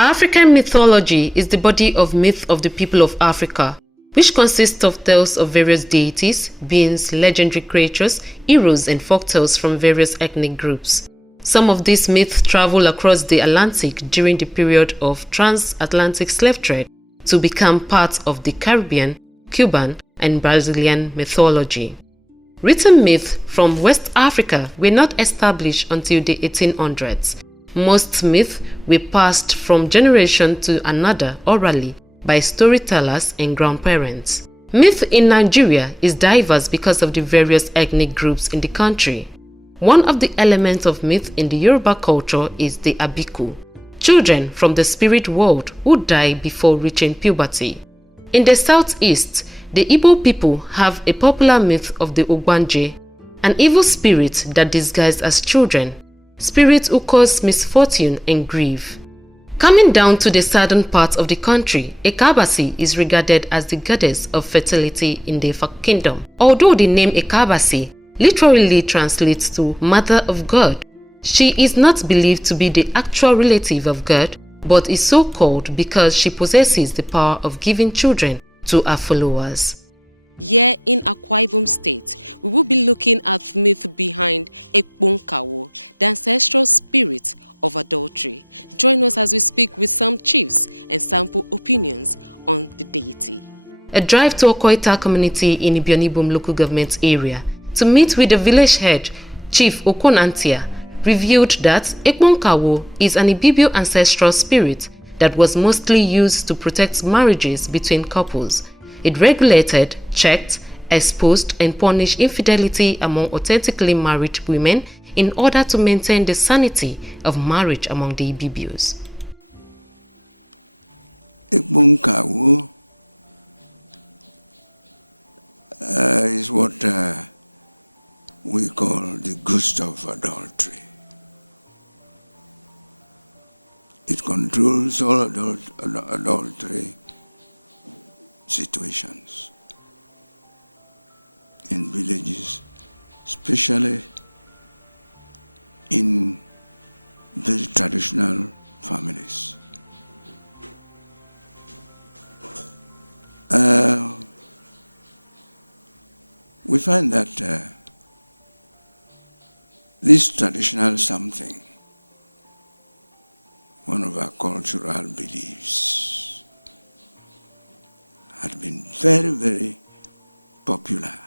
African mythology is the body of myth of the people of Africa, which consists of tales of various deities, beings, legendary creatures, heroes, and folktales from various ethnic groups. Some of these myths travel across the Atlantic during the period of transatlantic slave trade to become part of the Caribbean, Cuban, and Brazilian mythology. Written myths from West Africa were not established until the 1800s. Most myths were passed from generation to another orally by storytellers and grandparents. Myth in Nigeria is diverse because of the various ethnic groups in the country. One of the elements of myth in the Yoruba culture is the Abiku, children from the spirit world who die before reaching puberty. In the southeast, the Igbo people have a popular myth of the Ogbanje, an evil spirit that disguised as children, spirits who cause misfortune and grief. Coming down to the southern part of the country, Ekabasi is regarded as the goddess of fertility in the Ifa kingdom. Although the name Ekabasi literally translates to Mother of God, she is not believed to be the actual relative of God, but is so called because she possesses the power of giving children to her followers. Here in Akwa Ibom State, we will be looking at the myth behind Ekpo Nka-Owo, the ancestral spirit of adultery. Join us as we speak with some chiefs and sample opinions on the deity. A drive to Okoita community in Ibibio local government area to meet with the village head, Chief Okonantia, revealed that Ekpo Nka-Owo is an Ibibio ancestral spirit that was mostly used to protect marriages between couples. It regulated, checked, exposed, and punished infidelity among authentically married women in order to maintain the sanity of marriage among the Ibibios. Ekpo Nka-Owo is what we call the ghost of adultery. It controls all adultery situations in villages, especially in very traditional families. We find that this traditional something, one of our cultural beliefs, had been very, very popular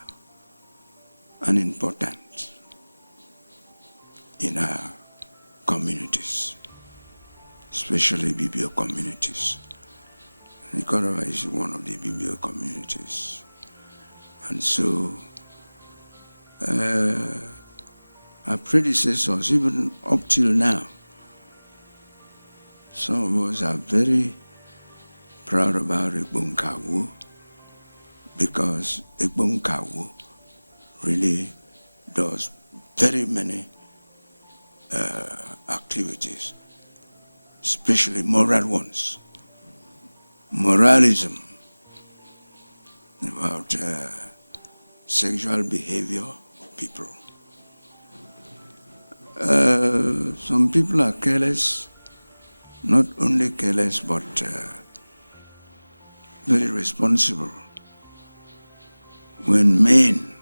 and important in our communities, especially Ibibio communities. Nicaragua is one of the Ibibio communities. And so our predecessors, even up till now, some of us are very proud about Ekpo Nka-Owo because Ekpo Nka-Owo really does very many activities, especially moral ones. Moralism, about sexual behavior of people. Some people are careless, not only careless, but very responsible. When men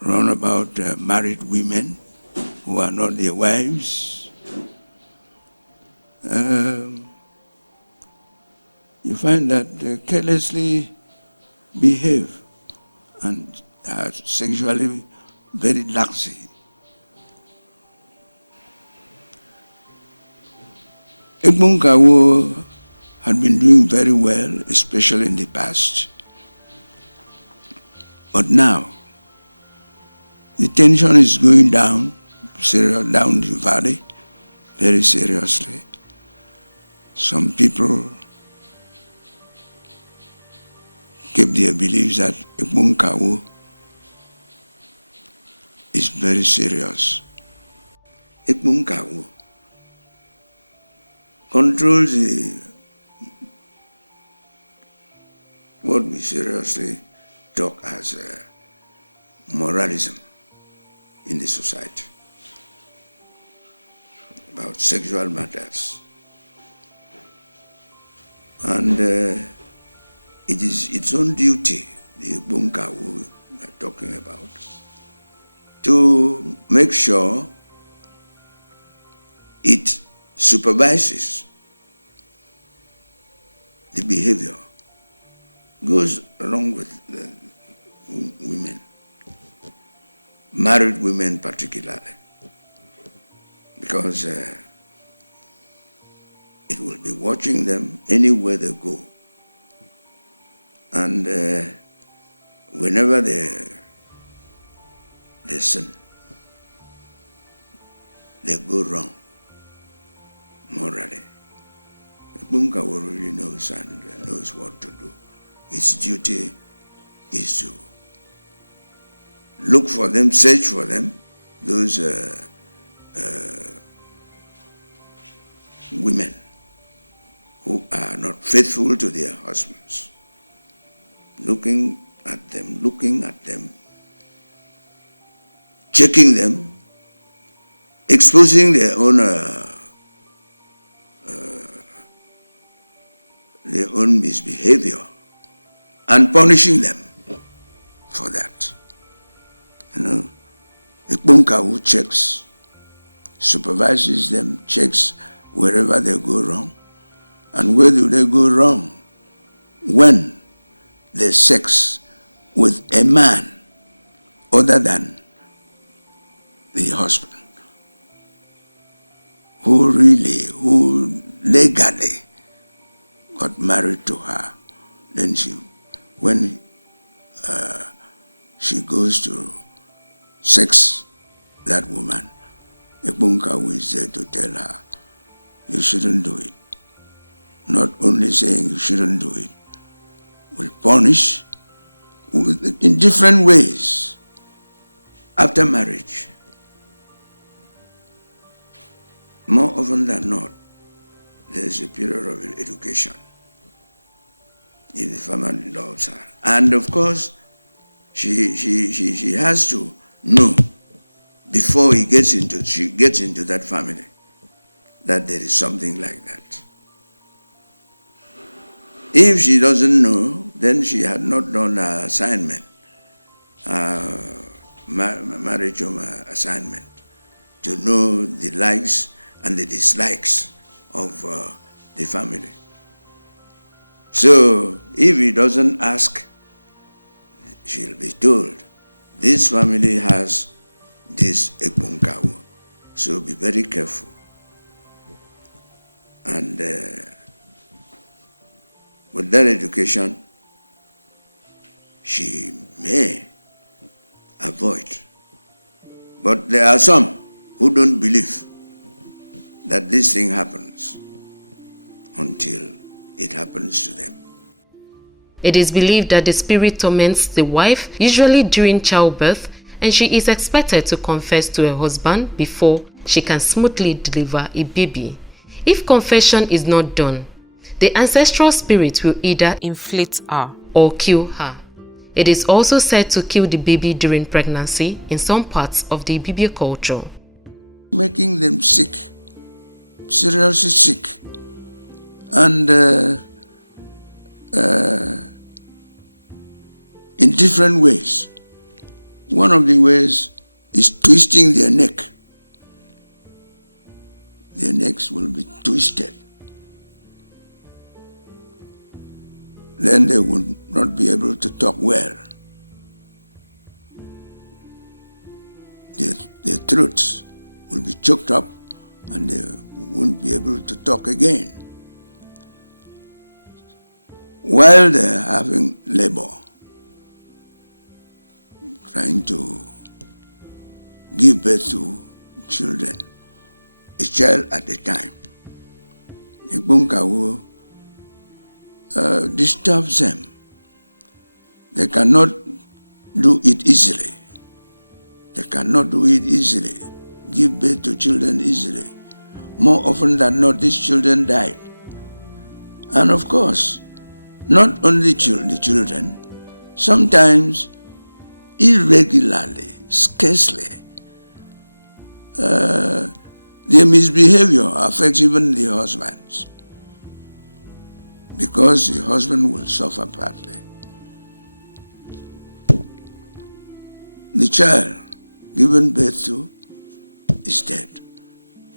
run about married women who are not their wives, you find that they carelessly behave and are sexually very laxy. Ekpo Nka-Owo had been doing very well, especially in the past. But now, the tension is going down the valley, very seriously. Some people keep their beliefs that Ekpo Nka-Owo is very serious. Ekpo Nka-Owo controls what we seriously talk as moralism in the society about sexual matters. And it is its own duty, the Ekpo Nka-Owo we are talking about, to make sure it supervises the behavior, goes along with the women, married women particularly, because it will be watching them anywhere they go. And whenever they sin, they go wrong morally. Ekpo Nka-Owo really knows and knows what to do. Its duty is to look for them, search for them, those women who are not faithful to their husbands, looking at them, checking them, exposing their own misbehavior, and punishing them for that. Ekpo Nka-Owo checks, supervises them, checks wherever they go wrong. And where do they go wrong? When they sex with a man other than the husband, who legally got married to her. Then when she goes to sex that woman, Ekpo Nka-Owo is there to tell her, you shouldn't do it. Not only saying you shouldn't do it, will punish in different ways after marriage. More often than not, there is a period of education if the family loves her. And of course, she has to know before she gets into that family that there is something like that. If she doesn't know, then she had not done her assignment, marriage home assignment, to know the likes and the dislikes of the family. So if he doesn't ask, she'll be told, this family has this Ekpo Nka-Owo, so be very careful. And with that education, she may avoid. But there are some who don't believe that this thing happens until it happens to them. It is believed that the spirit torments the wife, usually during childbirth, and she is expected to confess to her husband before she can smoothly deliver a baby. If confession is not done, the ancestral spirit will either inflict her or kill her. It is also said to kill the baby during pregnancy in some parts of the Ibibio culture. Making them sick, seriously sick, and in different ways. One of the ways is twisting their neck. Their necks will be twisted. Then they would not be able to talk well. Their throats will be choked up and they won't be able to talk again. While they're having labor, trying to give birth to children, a child at a time, Ekpo Nka-Owo disturbs them. They cannot do it easily. They cannot do it easily, give birth to children easily. More often than not, these children died. And of course, not only the children, sometimes irregularly, scarcely, their misbehavior affects even the husbands. because the husband will suffer partly. The child given birth to is dead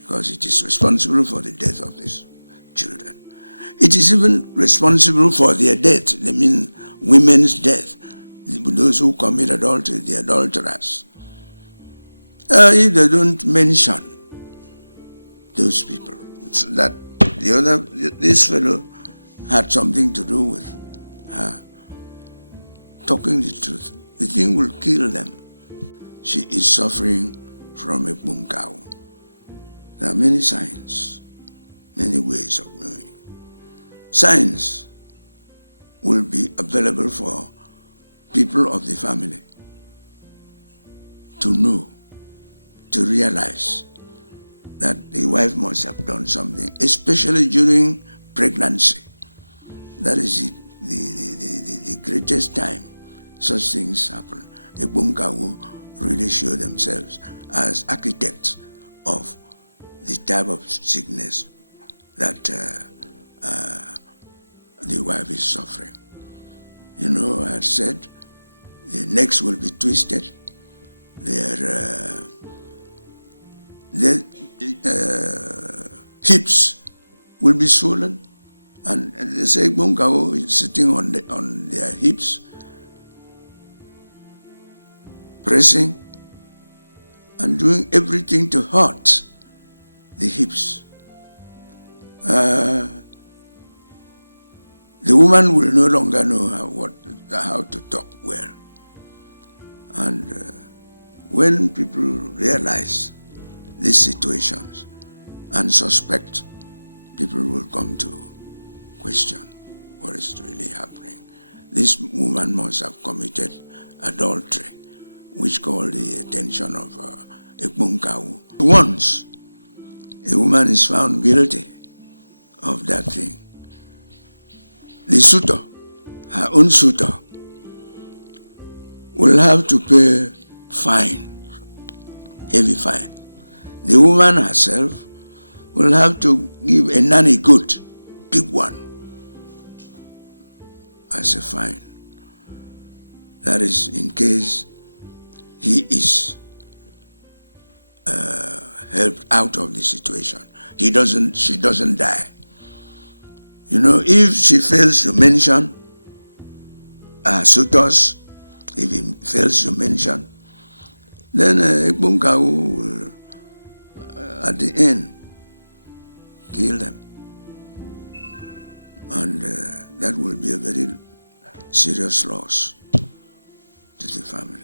because it is responsible for the death of these children. It is even responsible for their death, I mean women's death, those who commit adultery, the adulterers. If they don't mention those people, so that this fellow had something to do with her talking the truth, the thing will kill them. She is suffering from Ekpo Nka-Owo. There are many signs, many ways of knowing. Signs will be available for people of the family to know, to realize that the wife must have done something, especially during pregnancy. That is the greatest time such things happen. Ekpo Nka-Owo really show themselves as architects of the type of sickness that the wife is suffering. You know, I said the necks will be twisted, their hips will be swollen, and they say Ekpo Nka-Owo is sitting on their hips, pressing and doing everything to hurt the hips. The woman will no longer know how to talk well. And when people realize these situations and suspect, people will come to question what is really happening. This woman must have committed adultery, which called the attention of Ekpo Nka-Owo. Once a woman is found guilty of that thing, the suitor, her own suitor, will have to pay fine, heavy fine. The woman herself will have to give a nanny goat, big one, as a fine. That is in case he is helped out of the situation. She doesn't die. You know, if she fails to mention suitors, if he fails to mention, then Ekpo Nka-Owo will, at the end, kill them. And that will be a very serious loss to the family.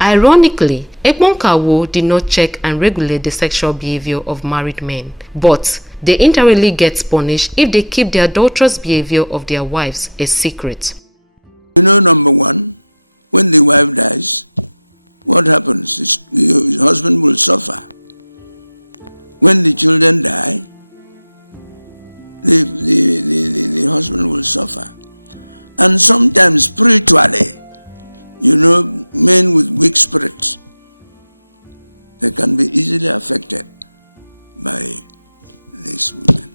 Ironically, Ekpo Nka-Owo did not check and regulate the sexual behavior of married men, but they indirectly get punished if they keep the adulterous behavior of their wives a secret. You know, number one, when the wife dies, what happens is the husband will suffer. When the children die, the husband will suffer. And sometimes spiritually, you know, men with weak spirits, they can be easily affected by these women,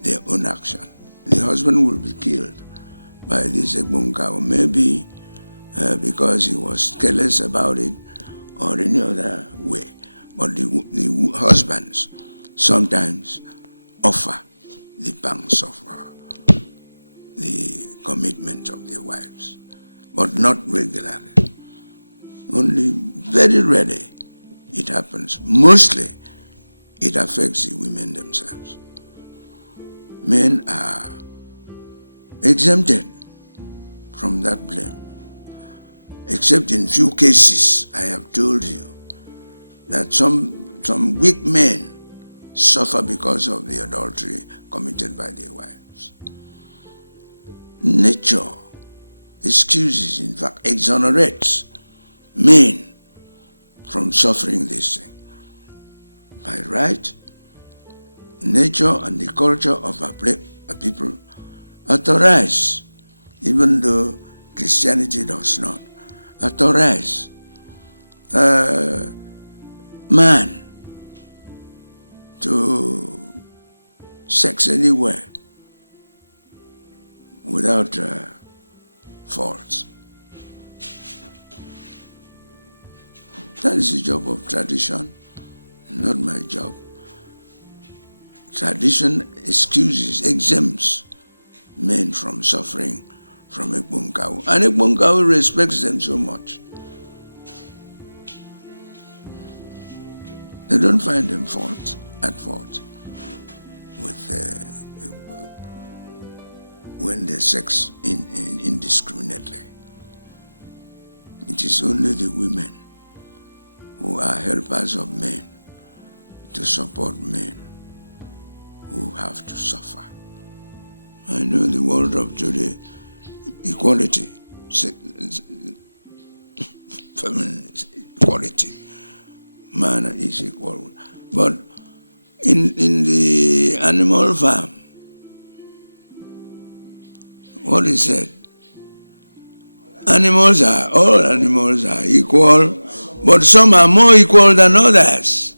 their own action. The husband will be killed by this Ekpo Nka-Owo, maybe because he was careless about it or any other way. But the husbands sometimes offer the banks of the commitment of their wives, but not regularly. Only very rarely it happens. Mostly it affects the women themselves. Men are exempted from that blame, except in few cases. I have told you that some weak men suffer because of the adultery committed by their wives. Nature excuses, in fact, exonerates men from suffering this thing. By right, nature and the culture of our people authorize, even though Christianity does not, authorize man to sex anywhere without faults. That is the job of tradition, not my job. Tradition excuses, exempts men from suffering from Ekpo Nka-Owo. And Ekpo Nka-Owo respects them so much. They don't find them at fault with when they sex indiscriminately. It is only the women who are helpers of men to support men who have to suffer. I know the world of today, equality, feminine equality, man is equal. But in the animal farm, what is said? All animals are equal, but some are more equal than others.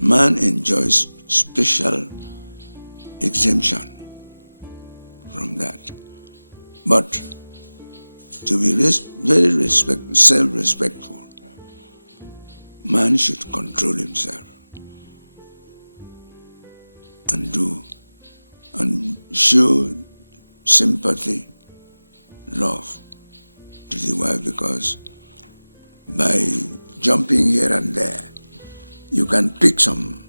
Man enjoys special exemption from that. But to be very self-respectful, man should control himself and show sympathy, love to the wife, because by jumping here and there, you can pick some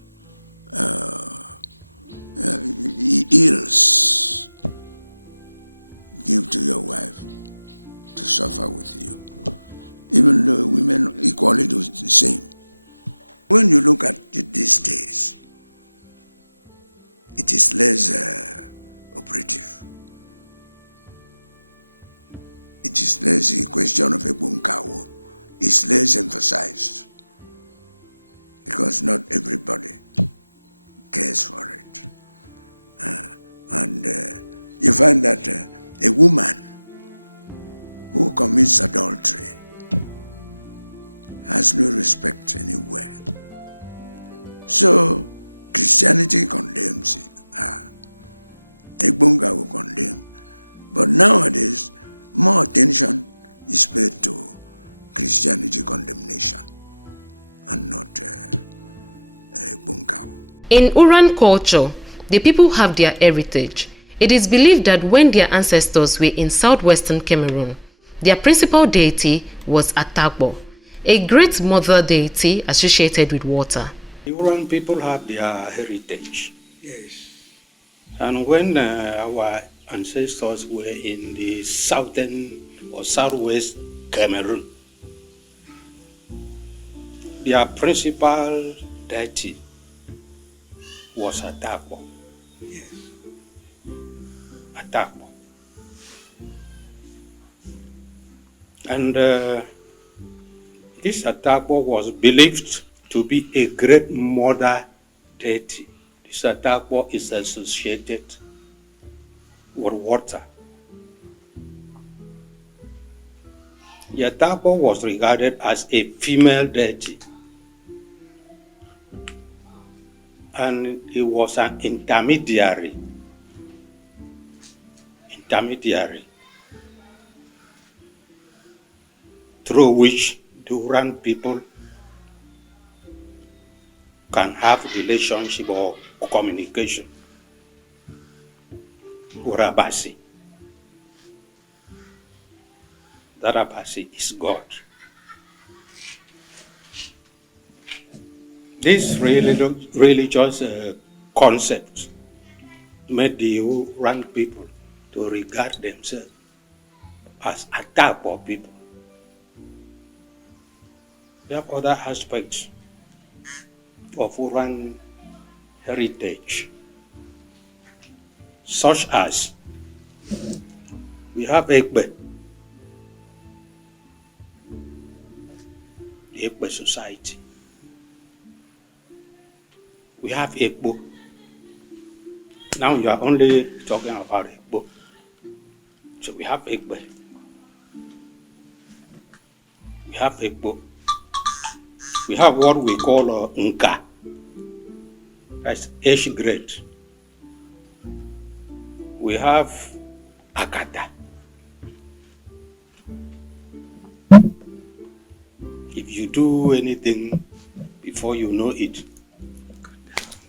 ills, give to your wife to suffer with you, even though women equally do the same. When you look at it these days, it is less operative. It is less, the question of Ekpo Nka-Owo is less emphasized, because not everybody cares for it. And you find that a woman who commits adultery has no respect anywhere. So Christianity condemns it. Ekpo Nka-Owo condemns. But nowadays, more attention is paid to Christianity condemnation and not Ekpo Nka-Owo. In Uran culture, the people have their heritage. It is believed that when their ancestors were in southwestern Cameroon, their principal deity was Atakbo, a great mother deity associated with water. The Uran people have their heritage. Yes. And when our ancestors were in the southern or southwest Cameroon, their principal deity was Atakbo. Yes. Atakbo. And this Atakbo was believed to be a great mother deity. This Atakbo is associated with water. The Atakbo was regarded as a female deity, and he was an intermediary through which the Uran people can have relationship or communication with Abasi. That Abasi is God. This religious concept made the Uran people to regard themselves as Atakbo people. We have other aspects of Uran heritage, such as we have Ekpe society. We have Ekpo. Now you are only talking about Ekpo. So we have Ekpe. We have Ekpo. We have what we call Nka. That's age grade. we have Akata. If you do anything before you know it,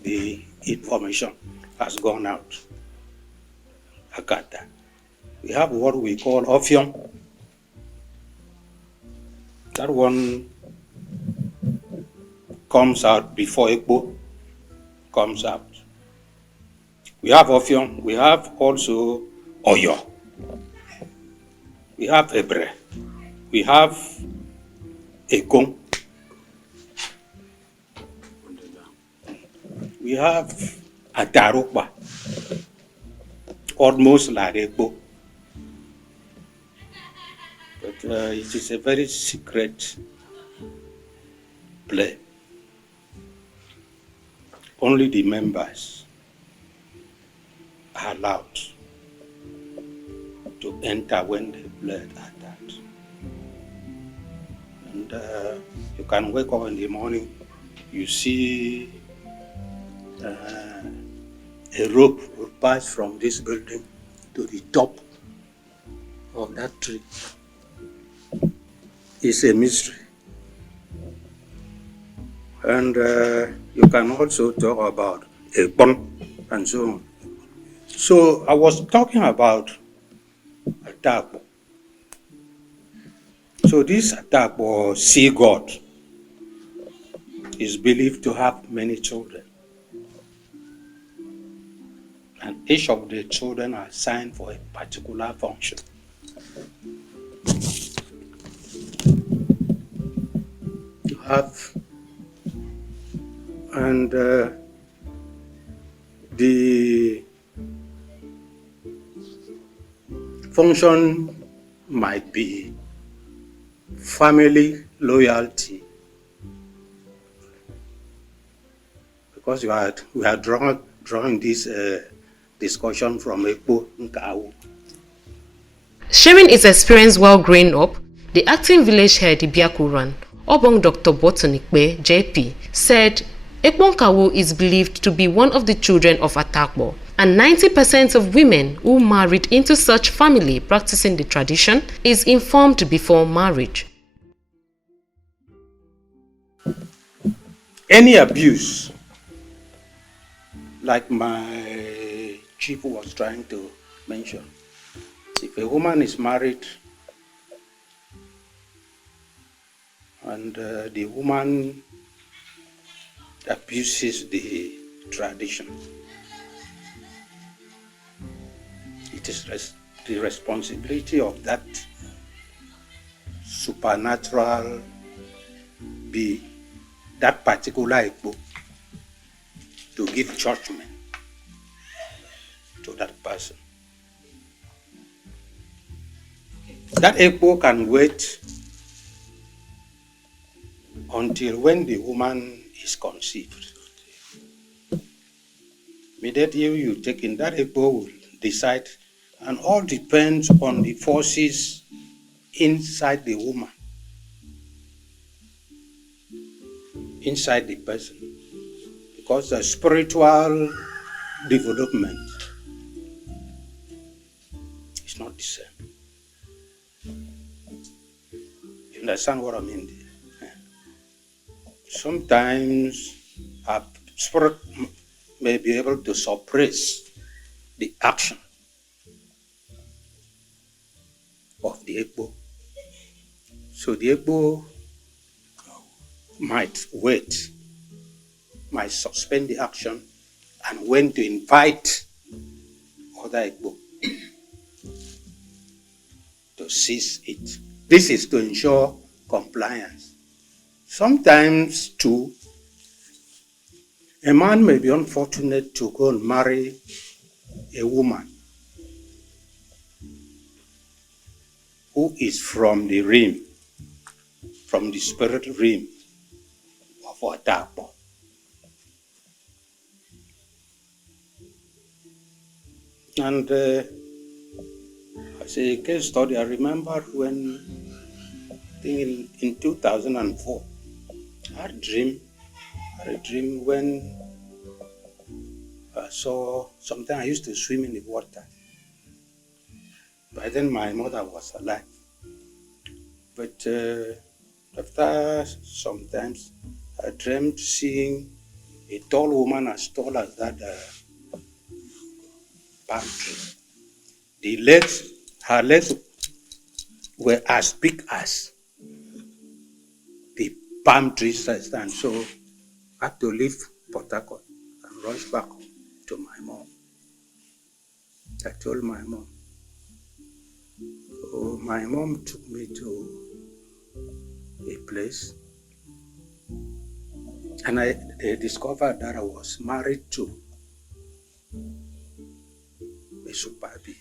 the information has gone out. Akata. We have what we call Ophion. That one comes out before Ekpo comes out. We have Ophion. We have also Oyo. We have Ebre. We have Ekong. We have Adarukba, almost like Ekpo. But it is a very secret play. Only the members are allowed to enter when they play at that. And you can wake up in the morning, you see a rope will pass from this building to the top of that tree. It's a mystery. And you can also talk about a bond and so on. So I was talking about Atakbo. So this Atakbo sea god is believed to have many children. And each of the children are assigned for a particular function. You have, and the function might be family loyalty, because we are drawing this discussion from Ekpo Nka-Owo. Sharing his experience while growing up, the acting village head Ibiakuran, Obong Dr. Botonikbe, JP, said Ekpo Nka-Owo is believed to be one of the children of Atakbo, and 90% of women who married into such family practicing the tradition is informed before marriage. Any abuse, like my chief was trying to mention, if a woman is married and the woman abuses the tradition, it is the responsibility of that supernatural being, that particular Ekpo, to give judgment to that person. That Ekpo can wait until when the woman is conceived. Immediately you take in, that Ekpo will decide, and all depends on the forces inside the woman, inside the person, because the spiritual development is not the same. You understand what I mean? Sometimes our spirit may be able to suppress the action of the Ekpo. So the Ekpo might wait, might suspend the action, and when to invite other Ekpo to seize it. This is to ensure compliance. Sometimes, too, a man may be unfortunate to go and marry a woman who is from the realm, from the spirit realm of Atakbo. And as a case study, I remember when, I think in 2004, I had a dream when I saw something. I used to swim in the water. By then my mother was alive. But after some times, I dreamed seeing a tall woman as tall as that palm tree. Her legs were as big as the palm trees that stand. So I had to leave Port Harcourt and rush back to my mom. I told my mom. So my mom took me to a place, and they discovered that I was married to a superbi.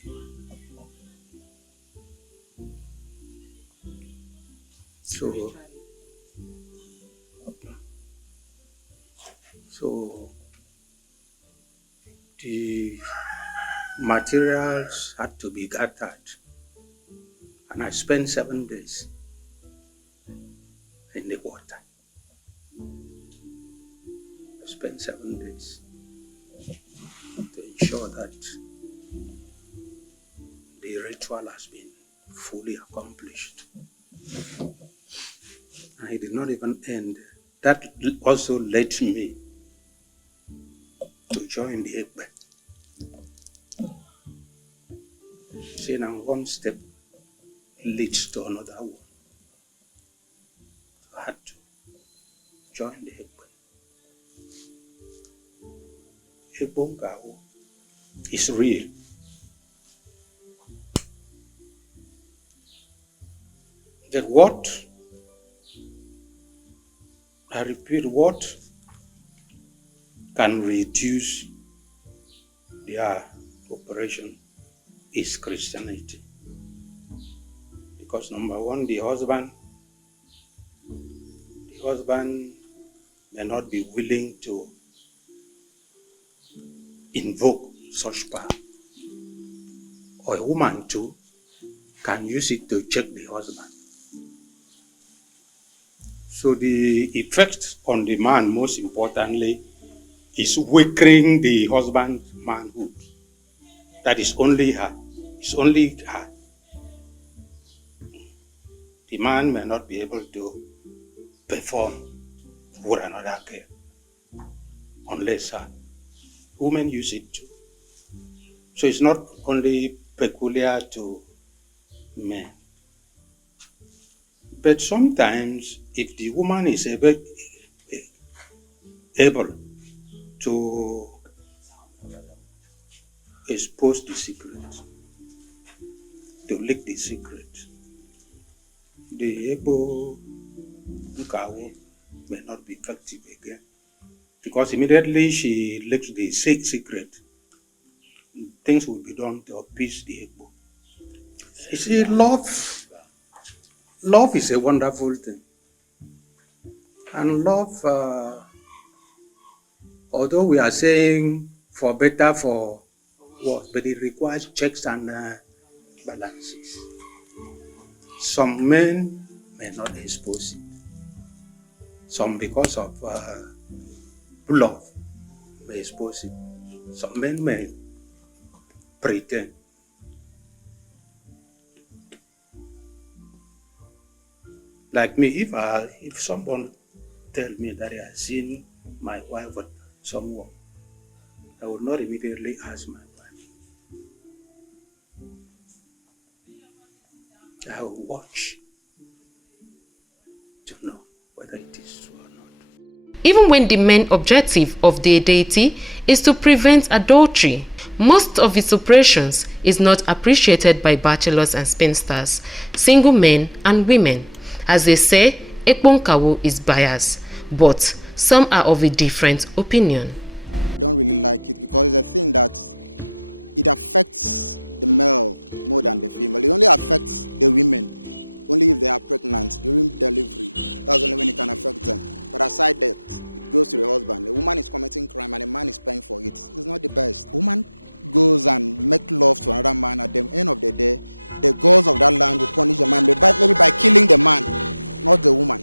So the materials had to be gathered, and I spent 7 days in the water. I spent 7 days to ensure that the ritual has been fully accomplished. And it did not even end. That also led me to join the Ekpo. See, now one step leads to another one. So I had to join the Ekpo. Ekpo Nka-Owo is real. That what, I repeat, what can reduce their operation is Christianity. Because number one, the husband may not be willing to invoke such power. Or a woman too can use it to check the husband. So the effect on the man, most importantly, is weakening the husband's manhood. That is only her. It's only her. The man may not be able to perform for another girl unless her. Women use it too. So it's not only peculiar to men. But sometimes, if the woman is able to expose the secret, to leak the secret, the Ekpo Nka-Owo may not be effective again. Because immediately she leaks the secret, things will be done to appease the Ekpo. You see, love is a wonderful thing. And love, although we are saying for better, for worse, but it requires checks and balances. Some men may not expose it. Some, because of love, may expose it. Some men may pretend. Like me, if someone tell me that I have seen my wife with someone, I will not immediately ask my wife. I will watch to know whether it is true or not. Even when the main objective of the deity is to prevent adultery, most of its operations is not appreciated by bachelors and spinsters, single men and women. As they say, Ekpo Nka-Owo is biased, but some are of a different opinion. I don't really like it because it's a thing that it affects the male more than the female. It only affects the women, only if they are pregnant during delivery. That's only when it can affect them. But aside that, it goes to the husband. The woman is committing crime and the man is paying for it. It's not the best. Woman goes and make love to another man. At the end of the day, the gods of that land will punish the man, maybe by killing the man, not the woman.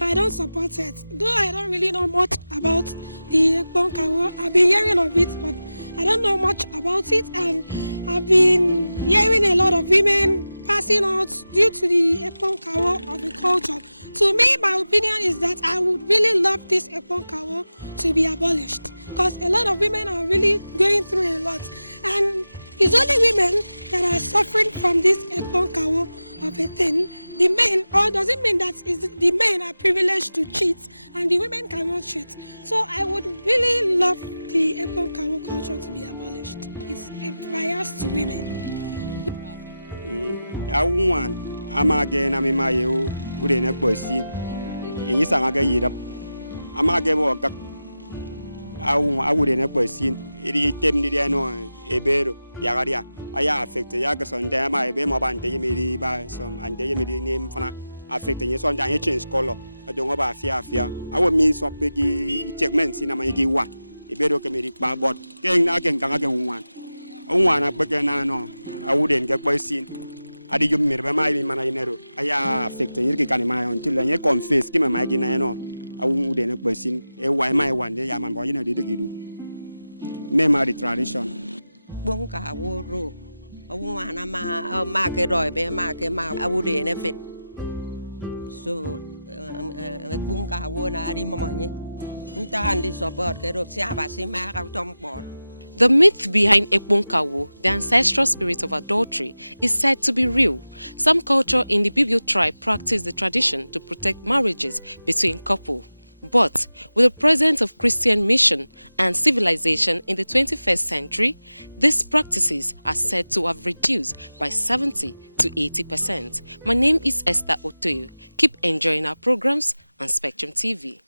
I don't support it. Though I don't really know much about the Ekpo Nka-Owo. I've been hearing of it, but I don't know much about it, and I've been hearing a lot of women passing out due to the Ekpo Nka-Owo of the culture. To me, my opinion is that I would really love this Ekpo Nka-Owo to be abolished, because a lot of women are really going through a lot, and it's only women that are suffering from this Ekpo Nka-Owo of a thing. The men, or does it mean that the men are privileged to cheat and the women cannot cheat? So I would really love the Ekpo Nka-Owo culture to be abolished. It's a bias to women. I want I'm again I'm in my you would in a bossy in his anga yet I'm again walk I would in a bossy it tempt no a bear yagaria I affect the Yagason damn I be more than they by some and they made name for affecting your son and change color. I don't know about fear. I would mean some big checkments in a Maggie what a better committee but getting again can again one. One I began no I wouldn't get by scene. I did you mirror my manero. I affect the Yaki until I confess, give my no. I wouldn't by scene. A why my one day I'm a boy in a did you. Memory tradition. Bunka woro wana ma ke roi be ma ke ma awude ne fit so bunka wona ri mamanye nta andi support ke ro sia ba si ma ka tom por. The myth behind Ekpo Nka-Owo, the ancestral spirit of adultery, is said to be real. Some culture in the Ibibio tribe practice the tradition to protect marriages between couples. But with the presence of Christian mission and civilization in the 21st century, these practices are said to have reduced by 70 to 80%. My name is Esther Otoyo. Keep enjoying our programs on Spectrum TV.